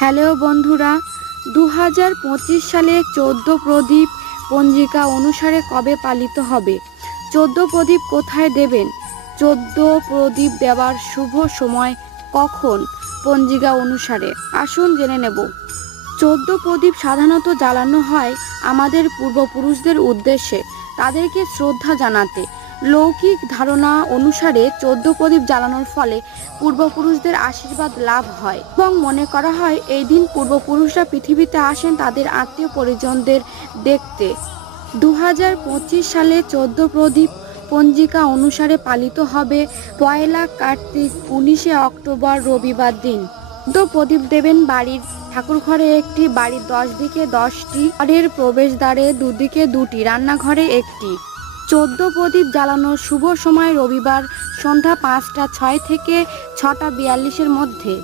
Hello বন্ধুরা, 2025 সালে 14 প্রদীপ পঞ্জিকা অনুসারে কবে পালিত হবে? 14 প্রদীপ কোথায় দেবেন? 14 প্রদীপ দেওয়ার শুভ সময় কখন পঞ্জিকা অনুসারে? আসুন জেনে নেব। 14 প্রদীপ সাধারণত জ্বালানো হয় আমাদের পূর্বপুরুষদের উদ্দেশ্যে, তাদেরকে শ্রদ্ধা জানাতে। লৌকিক ধারণা অনুসারে 14 প্রদীপ জ্বালানোর ফলে পূর্বপুরুষদের আশীর্বাদ লাভ হয় এবং মনে করা হয় এই দিন পূর্বপুরুষরা পৃথিবীতে আসেন তাদের আত্মীয় পরিজনদের দেখতে। 2025 সালে 14 প্রদীপ পঞ্জিকা অনুসারে পালিত হবে 1 কার্তিক 19 অক্টোবর রবিবার দিন। 14 প্রদীপ দেবেন বাড়ির ঠাকুর ঘরে একটি, বাড়ির 10 দিকে 10টি, ঘরের প্রবেশদ্বারে দুদিকে 2টি, রান্নাঘরে একটি। 14 প্রদীপ জ্বালানোর শুভ সময় রবিবার সন্ধ্যা 5টা 6 থেকে 6টা 42-এর মধ্যে।